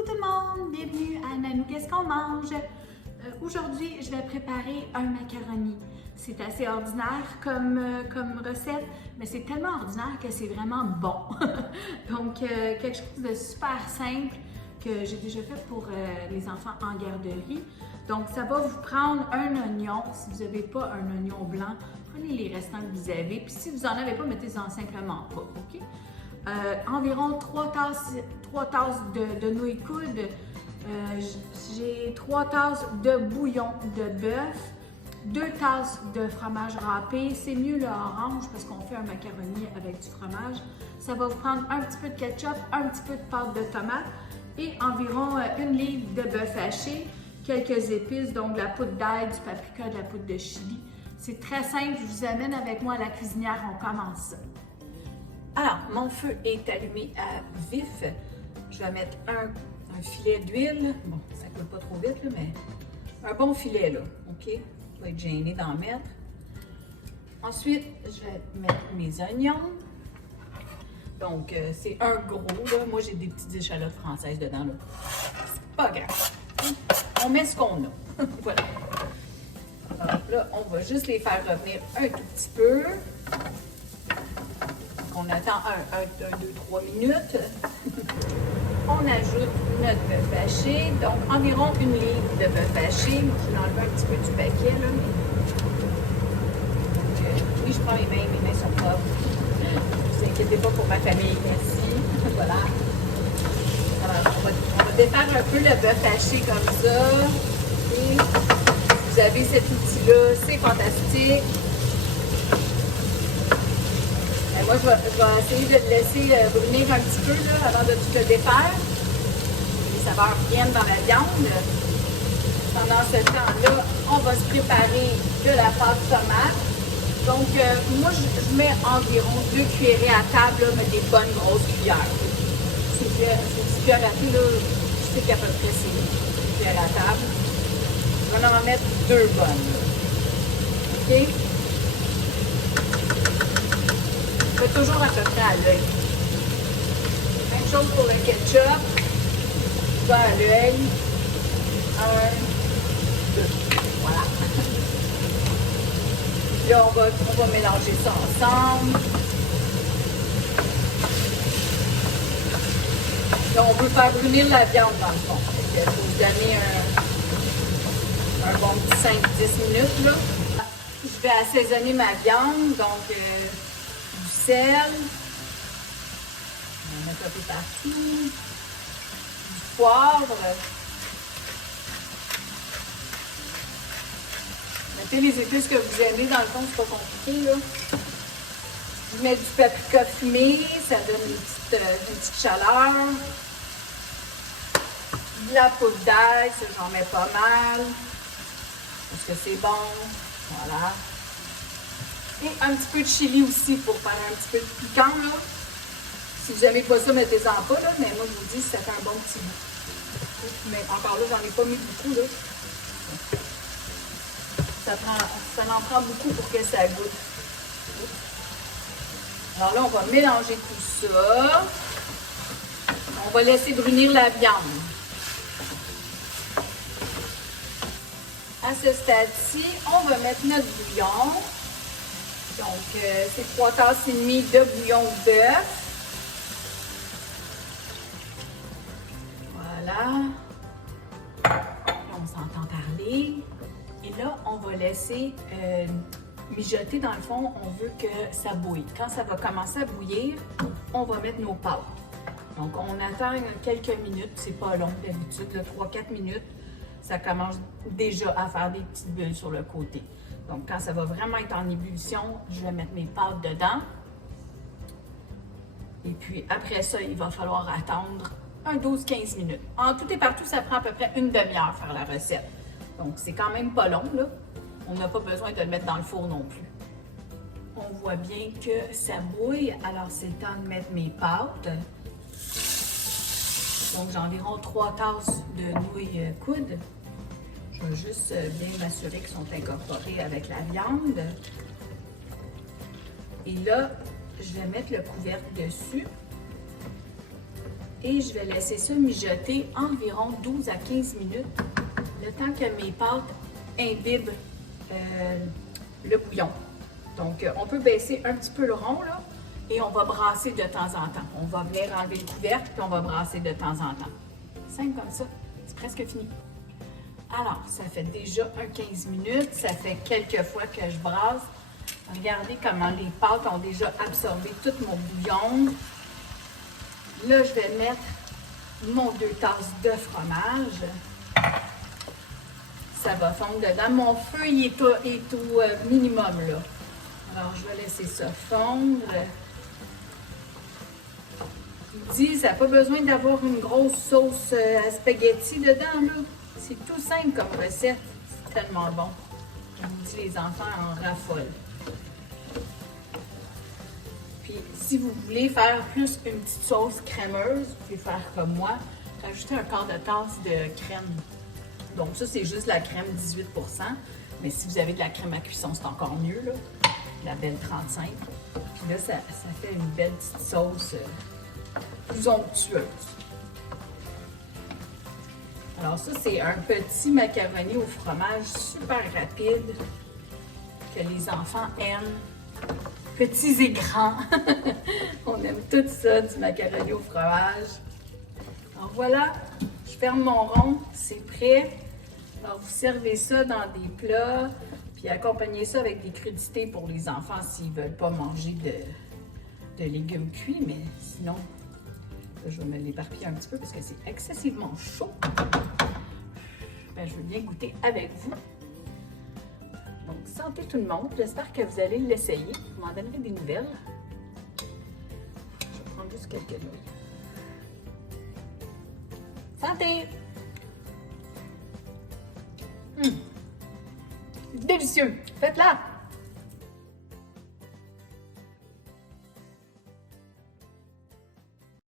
Coucou tout le monde, bienvenue à Nanou, qu'est-ce qu'on mange? Aujourd'hui, je vais préparer un macaroni. C'est assez ordinaire comme recette, mais c'est tellement ordinaire que c'est vraiment bon. Donc, quelque chose de super simple que j'ai déjà fait pour les enfants en garderie. Donc, ça va vous prendre un oignon. Si vous n'avez pas un oignon blanc, prenez les restants que vous avez. Puis si vous n'en avez pas, mettez-en simplement pas, OK? Environ 3 tasses de nouilles coudes. J'ai 3 tasses de bouillon de bœuf, 2 tasses de fromage râpé. C'est mieux le orange parce qu'on fait un macaroni avec du fromage. Ça va vous prendre un petit peu de ketchup, un petit peu de pâte de tomate et environ 1 livre de bœuf haché, quelques épices, donc de la poudre d'ail, du paprika, de la poudre de chili. C'est très simple, je vous amène avec moi à la cuisinière, on commence ça. Alors, mon feu est allumé à vif. Je vais mettre un filet d'huile. Bon, ça ne coule pas trop vite, là, mais un bon filet, là, OK? Je vais être gênée d'en mettre. Ensuite, je vais mettre mes oignons. Donc, c'est un gros, là. Moi, j'ai des petites échalotes françaises dedans, là. C'est pas grave. On met ce qu'on a. Voilà. Alors là, on va juste les faire revenir un tout petit peu. On attend 1, 2, 3 minutes. On ajoute notre bœuf haché, donc environ 1 livre de bœuf haché. Je vais enlever un petit peu du paquet, là. Oui, je prends mes mains sont propres. Ne vous inquiétez pas pour ma famille, merci. Voilà. Alors, on va défaire un peu le bœuf haché comme ça. Et vous avez cet outil-là, c'est fantastique. Moi, je vais essayer de le laisser brunir un petit peu là, avant de tout le défaire. Les saveurs viennent dans la viande. Pendant ce temps-là, on va se préparer de la pâte tomate. Donc, moi, je mets environ 2 cuillerées à table, là, mais des bonnes grosses cuillères. C'est une cuillère à thé, là, je sais qu'à peu près c'est une cuillère à table. Je vais en mettre 2 bonnes. OK? Faites toujours à peu près à l'œil. Même chose pour le ketchup. Va à l'œil. 1, 2. Voilà. Là, on va mélanger ça ensemble. Là, on veut faire brunir la viande dans le fond. Il faut vous donner un bon petit 5-10 minutes. Là. Je vais assaisonner ma viande. Donc, du sel, on va mettre un peu partout, du poivre, mettez les épices que vous aimez, dans le fond, c'est pas compliqué, là. Je mets du paprika fumé, ça donne une petite chaleur, de la poudre d'ail, ça j'en mets pas mal, parce que c'est bon, voilà. Et un petit peu de chili aussi pour faire un petit peu de piquant, là. Si vous n'aimez pas ça, mettez-en pas, là. Mais moi, je vous dis, ça fait un bon petit goût. Mais encore là, j'en ai pas mis beaucoup, là. Ça en prend beaucoup pour que ça goûte. Alors là, on va mélanger tout ça. On va laisser brunir la viande. À ce stade-ci, on va mettre notre bouillon. Donc, c'est 3 tasses et demie de bouillon de bœuf. Voilà. On s'entend parler. Et là, on va laisser mijoter. Dans le fond, on veut que ça bouille. Quand ça va commencer à bouillir, on va mettre nos pâtes. Donc, on attend quelques minutes. C'est pas long d'habitude, 3-4 minutes. Ça commence déjà à faire des petites bulles sur le côté. Donc, quand ça va vraiment être en ébullition, je vais mettre mes pâtes dedans. Et puis, après ça, il va falloir attendre un 12-15 minutes. En tout et partout, ça prend à peu près 1 demi-heure faire la recette. Donc, c'est quand même pas long, là. On n'a pas besoin de le mettre dans le four non plus. On voit bien que ça bouille. Alors, c'est le temps de mettre mes pâtes. Donc, j'ai environ 3 tasses de nouilles coudes. Je vais juste bien m'assurer qu'ils sont incorporés avec la viande. Et là, je vais mettre le couvercle dessus. Et je vais laisser ça mijoter environ 12 à 15 minutes, le temps que mes pâtes imbibent le bouillon. Donc, on peut baisser un petit peu le rond, là, et on va brasser de temps en temps. On va venir enlever le couvercle, puis on va brasser de temps en temps. Simple comme ça, c'est presque fini. Alors, ça fait déjà un 15 minutes, ça fait quelques fois que je brasse. Regardez comment les pâtes ont déjà absorbé tout mon bouillon. Là, je vais mettre mon 2 tasses de fromage. Ça va fondre dedans. Mon feu il est au minimum, là. Alors, je vais laisser ça fondre. Il dit, ça n'a pas besoin d'avoir une grosse sauce à spaghetti dedans, là. C'est tout simple comme recette. C'est tellement bon. Je vous dis, les enfants en raffolent. Puis, si vous voulez faire plus une petite sauce crémeuse, vous pouvez faire comme moi, rajouter un quart de tasse de crème. Donc ça, c'est juste la crème 18 %. Mais si vous avez de la crème à cuisson, c'est encore mieux, là. La belle 35. Puis là, ça fait une belle petite sauce plus onctueuse. Alors ça, c'est un petit macaroni au fromage super rapide que les enfants aiment. Petits et grands. On aime tout ça, du macaroni au fromage. Alors voilà, je ferme mon rond, c'est prêt. Alors vous servez ça dans des plats, puis accompagnez ça avec des crudités pour les enfants s'ils ne veulent pas manger de légumes cuits, mais sinon, là, je vais me l'éparpiller un petit peu parce que c'est excessivement chaud. Ben, je veux bien goûter avec vous. Donc, santé tout le monde. J'espère que vous allez l'essayer. Vous m'en donnerez des nouvelles. Je vais prendre juste quelques nouilles. Santé! Délicieux! Faites-la!